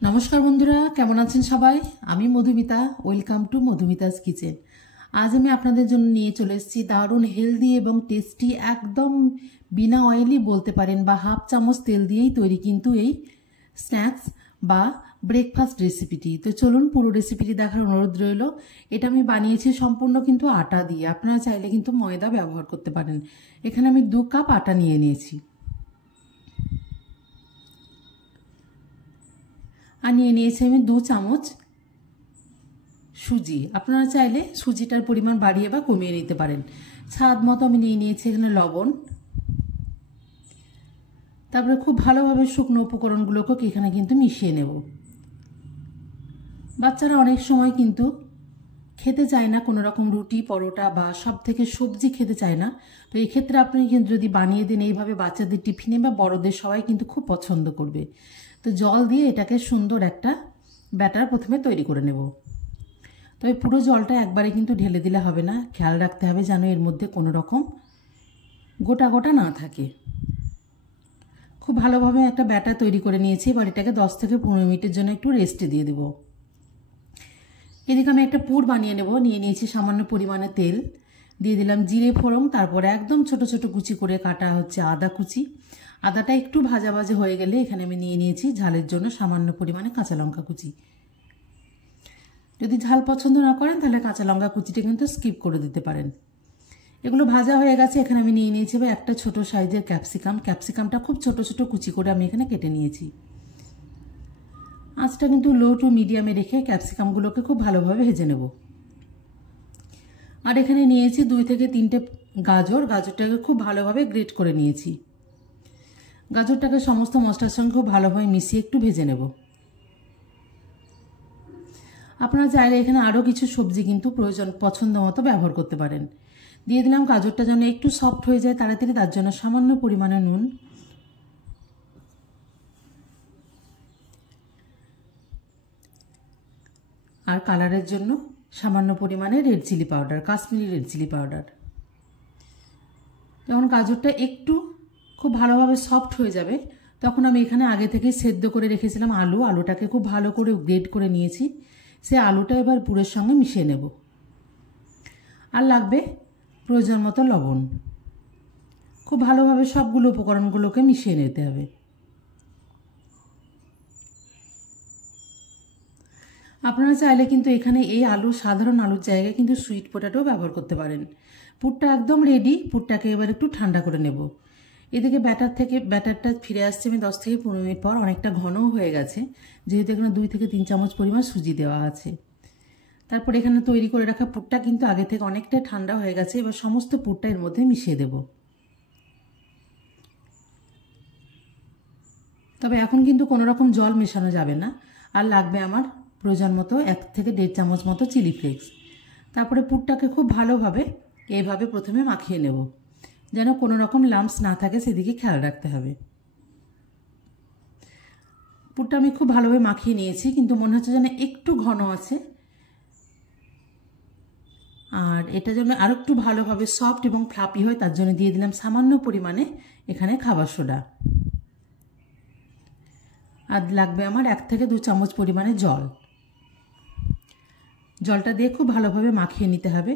নমস্কার বন্ধুরা, কেমন আছেন সবাই? আমি Madhumita. Welcome to Madhumita's kitchen. আজ আমি আপনাদের জন্য নিয়ে চলে এসেছি দারুণ হেলদি এবং টেস্টি, একদম বিনা অয়েলি বলতে পারেন, বা হাফ চামচ তেল দিয়েই তৈরি কিন্তু এই স্ন্যাক্স বা ব্রেকফাস্ট রেসিপিটি। তো চলুন পুরো রেসিপিটি দেখার অনুরোধ রইল। এটা আমি বানিয়েছি সম্পূর্ণ কিন্তু আটা দিয়ে। আপনারা চাইলে কিন্তু ময়দা ব্যবহার করতে পারেন। এখানে আমি 2 কাপ আটা নিয়ে নিয়েছি, আর নিয়ে নিয়েছি আমি 2 চামচ সুজি। আপনারা চাইলে সুজিটার পরিমাণ বাড়িয়ে বা কমিয়ে নিতে পারেন। স্বাদ মতো আমি নিয়ে নিয়েছি এখানে লবণ। তারপরে খুব ভালোভাবে শুকনো উপকরণগুলোকে এখানে কিন্তু মিশিয়ে নেব। বাচ্চারা অনেক সময় কিন্তু খেতে চায় না কোনো রকম রুটি পরোটা বা সব থেকে সবজি খেতে চায় না। তো এই ক্ষেত্রে আপনি কিন্তু যদি বানিয়ে দেন এইভাবে, বাচ্চাদের টিফিনে বা বড়দের সবাই কিন্তু খুব পছন্দ করবে। তো জল দিয়ে এটাকে সুন্দর একটা ব্যাটার প্রথমে তৈরি করে নেব। তবে পুরো জলটা একবারে কিন্তু ঢেলে দিলে হবে না, খেয়াল রাখতে হবে যেন এর মধ্যে কোনো রকম গোটা গোটা না থাকে। খুব ভালোভাবে একটা ব্যাটার তৈরি করে নিয়েছি। এবার এটাকে 10 থেকে 15 মিনিটের জন্য একটু রেস্টে দিয়ে দেবো। এদিকে আমি একটা পুর বানিয়ে নেব। নিয়ে নিয়েছি সামান্য পরিমাণে তেল, দিয়ে দিলাম জিরে ফোড়ন, তারপরে একদম ছোট ছোট কুচি করে কাটা হচ্ছে আদা কুচি। আদাটা একটু ভাজা ভাজা হয়ে গেলে এখানে আমি নিয়ে নিয়েছি ঝালের জন্য সামান্য পরিমাণে কাঁচা লঙ্কা কুচি। যদি ঝাল পছন্দ না করেন তাহলে কাঁচা লঙ্কা কুচিটা কিন্তু স্কিপ করে দিতে পারেন। এগুলো ভাজা হয়ে গেছে। এখানে আমি নিয়ে নিয়েছি একটা ছোট সাইজের ক্যাপসিকামটা খুব ছোট ছোট কুচি করে আমি এখানে কেটে নিয়েছি। আঁচটা কিন্তু লো টু মিডিয়ামে রেখে ক্যাপসিকামগুলোকে খুব ভালোভাবে ভেজে নেব। আর এখানে নিয়েছি 2 থেকে 3টে গাজরটাকে খুব ভালোভাবে গ্রেট করে নিয়েছি। গাজরটাকে সমস্ত মশলার সঙ্গে খুব ভালোভাবে মিশিয়ে একটু ভেজে নেব। আপনারা চাইলে এখানে আরও কিছু সবজি কিন্তু পছন্দ মতো ব্যবহার করতে পারেন। দিয়ে দিলাম গাজরটা যেন একটু সফট হয়ে যায় তাড়াতাড়ি, তার জন্য সামান্য পরিমাণে নুন, আর কালারের জন্য সামান্য পরিমাণে red chilli powder, Kashmiri red chilli powder. যখন গাজরটা একটু খুব ভালোভাবে সফট হয়ে যাবে তখন আমি এখানে আগে থেকে সেদ্ধ করে রেখেছিলাম আলুটাকে খুব ভালো করে গ্রেট করে নিয়েছি। সে আলুটা এবার পুরের সঙ্গে মিশিয়ে নেব। আর লাগবে প্রয়োজন মতো লবণ। খুব ভালোভাবে সবগুলো উপকরণগুলোকে মিশিয়ে নিতে হবে। আপনারা চাইলে কিন্তু এখানে এই সাধারণ আলুর জায়গায় কিন্তু সুইট পটেটো ব্যবহার করতে পারেন। পুরটা একদম রেডি। পুরটাকে এবার একটু ঠান্ডা করে নেব। এদিকে ব্যাটারটা ফিরে আসছে আমি 10 থেকে 15 মিনিট পর। অনেকটা ঘনও হয়ে গেছে, যেহেতু এখানে 2 থেকে 3 চামচ পরিমাণ সুজি দেওয়া আছে। তারপর এখানে তৈরি করে রাখা পুরটা কিন্তু আগে থেকে অনেকটা ঠান্ডা হয়ে গেছে। এবার সমস্ত পুরটা এর মধ্যে মিশিয়ে দেব। তবে এখন কিন্তু কোনো রকম জল মেশানো যাবে না। আর লাগবে আমার প্রয়োজন মতো 1 থেকে 1.5 চামচ মতো চিলি ফ্লেক্স। তারপরে পুরটাকে খুব ভালোভাবে এইভাবে প্রথমে মাখিয়ে নেব, যেন কোনো রকম লাম্পস না থাকে সেদিকে খেয়াল রাখতে হবে। পুরটা আমি খুব ভালোভাবে মাখিয়ে নিয়েছি, কিন্তু মনে হচ্ছে যেন একটু ঘন আছে। আর এটা যেন আরও একটু ভালোভাবে সফট এবং ফ্লাপি হয় তার জন্য দিয়ে দিলাম সামান্য পরিমাণে এখানে খাবার সোডা। আর লাগবে আমার 1 থেকে 2 চামচ পরিমাণে জল। জলটা দিয়ে খুব ভালোভাবে মাখিয়ে নিতে হবে।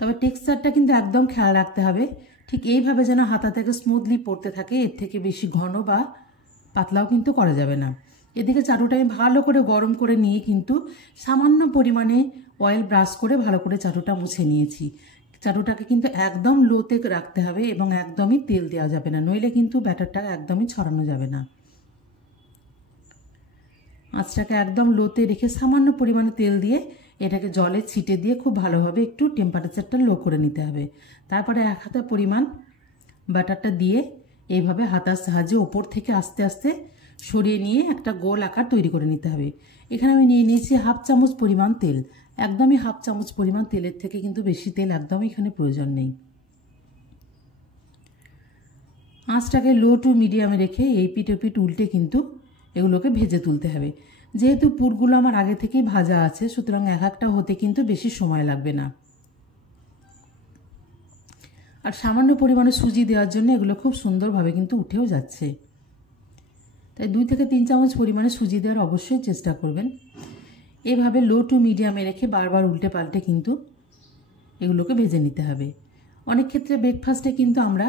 তবে টেক্সচারটা কিন্তু একদম খেয়াল রাখতে হবে, ঠিক এইভাবে যেন হাতা থেকে স্মুথলি পড়তে থাকে। এর থেকে বেশি ঘন বা পাতলাও কিন্তু করা যাবে না। এদিকে চাটুটা আমি ভালো করে গরম করে নিয়ে কিন্তু সামান্য পরিমাণে অয়েল ব্রাশ করে ভালো করে চাটুটা মুছে নিয়েছি। চাটুটাকে কিন্তু একদম লোতে রাখতে হবে এবং একদমই তেল দেওয়া যাবে না, নইলে কিন্তু ব্যাটারটা একদমই ছড়ানো যাবে না। আঁচটাকে একদম লোতে রেখে সামান্য পরিমাণে তেল দিয়ে এটাকে জলে ছিটে দিয়ে খুব ভালোভাবে একটু টেম্পারেচারটা লো করে নিতে হবে। তারপরে 1 হাতা পরিমাণ বাটারটা দিয়ে এইভাবে হাতার সাহায্যে ওপর থেকে আস্তে আস্তে সরিয়ে নিয়ে একটা গোল আকার তৈরি করে নিতে হবে। এখানে আমি নিয়ে নিয়েছি হাফ চামচ পরিমাণ তেল। একদমই হাফ চামচ পরিমাণ তেলের থেকে কিন্তু বেশি তেল একদমই এখানে প্রয়োজন নেই। আঁচটাকে লো টু মিডিয়ামে রেখে এই পিঠ ও পিঠ উল্টে কিন্তু এগুলোকে ভেজে তুলতে হবে। যেহেতু পুরগুলো আমার আগে থেকেই ভাজা আছে, সুতরাং এক একটা হতে কিন্তু বেশি সময় লাগবে না। আর সামান্য পরিমাণে সুজি দেওয়ার জন্য এগুলো খুব সুন্দরভাবে কিন্তু উঠেও যাচ্ছে। তাই 2 থেকে 3 চামচ পরিমাণে সুজি দেওয়ার অবশ্যই চেষ্টা করবেন। এভাবে লো টু মিডিয়ামে রেখে বারবার উল্টে পাল্টে কিন্তু এগুলোকে ভেজে নিতে হবে। অনেক ক্ষেত্রে ব্রেকফাস্টে কিন্তু আমরা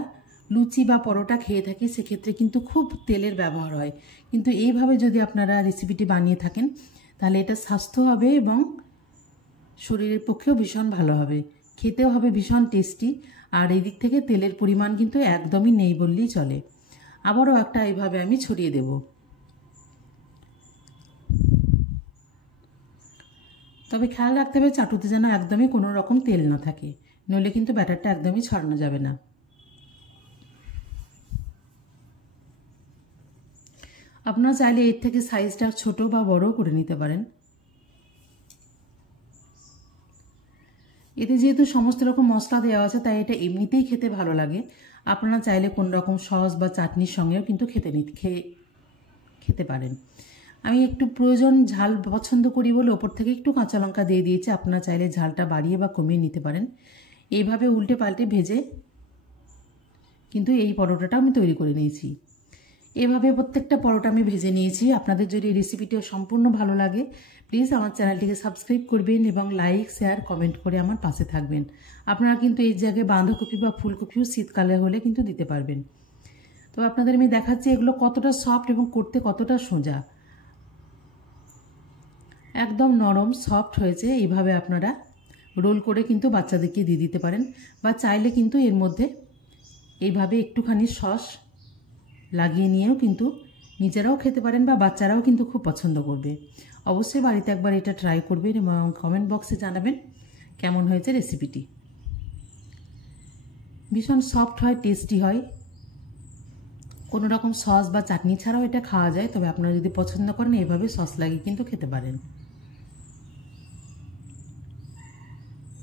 লুচি বা পরোটা খেয়ে থাকি, সেক্ষেত্রে কিন্তু খুব তেলের ব্যবহার হয়। কিন্তু এইভাবে যদি আপনারা রেসিপিটি বানিয়ে থাকেন তাহলে এটা স্বাস্থ্য হবে এবং শরীরের পক্ষেও ভীষণ ভালো হবে, খেতেও হবে ভীষণ টেস্টি। আর এই দিক থেকে তেলের পরিমাণ কিন্তু একদমই নেই বললেই চলে। আবারও একটা এইভাবে আমি ছড়িয়ে দেব। তবে খেয়াল রাখতে হবে চাটুতে যেন একদমই কোনো রকম তেল না থাকে, নইলে কিন্তু ব্যাটারটা একদমই ছড়ানো যাবে না। আপনারা চাইলে এর থেকে সাইজটা ছোট বা বড়ও করে নিতে পারেন। এতে যেহেতু সমস্ত রকম মশলা দেওয়া আছে তাই এটা এমনিতেই খেতে ভালো লাগে। আপনারা চাইলে কোন রকম সস বা চাটনির সঙ্গেও কিন্তু খেতে পারেন। আমি একটু প্রয়োজন ঝাল পছন্দ করি বলে ওপর থেকে একটু কাঁচা লঙ্কা দিয়ে দিয়েছি। আপনারা চাইলে ঝালটা বাড়িয়ে বা কমিয়ে নিতে পারেন। এইভাবে উল্টে পাল্টে ভেজে কিন্তু এই পরোটাটা আমি তৈরি করে নিয়েছি। এভাবে প্রত্যেকটা পরোটা আমি ভেজে নিয়েছি। আপনাদের যদি এই রেসিপিটা সম্পূর্ণ ভালো লাগে প্লিজ আমার চ্যানেলটিকে সাবস্ক্রাইব করবেন এবং লাইক শেয়ার কমেন্ট করে আমার পাশে থাকবেন। আপনারা কিন্তু এই জায়গায় বাঁধাকপি বা ফুলকপিও শীতকালে হলে কিন্তু দিতে পারবেন। তো আপনাদের আমি দেখাচ্ছি এগুলো কতটা সফট এবং করতে কতটা সোজা, একদম নরম সফট হয়েছে। এইভাবে আপনারা রোল করে কিন্তু বাচ্চাদেরকে দিয়ে দিতে পারেন, বা চাইলে কিন্তু এর মধ্যে এইভাবে একটুখানি সস লাগিয়ে নিয়েও কিন্তু নিজেরাও খেতে পারেন বা বাচ্চারাও কিন্তু খুব পছন্দ করবে। অবশ্যই বাড়িতে একবার এটা ট্রাই করবেন এবং কমেন্ট বক্সে জানাবেন কেমন হয়েছে রেসিপিটি। ভীষণ সফট হয়, টেস্টি হয়, কোনো রকম সস বা চাটনি ছাড়াও এটা খাওয়া যায়। তবে আপনারা যদি পছন্দ করেন এভাবে সস লাগিয়ে কিন্তু খেতে পারেন।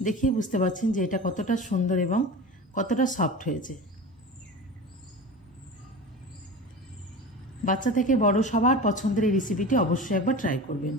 দেখিয়ে বুঝতে পারছেন যে এটা কতটা সুন্দর এবং কতটা সফট হয়েছে। বাচ্চা থেকে বড় সবার পছন্দের এই রেসিপিটি অবশ্যই একবার ট্রাই করবেন।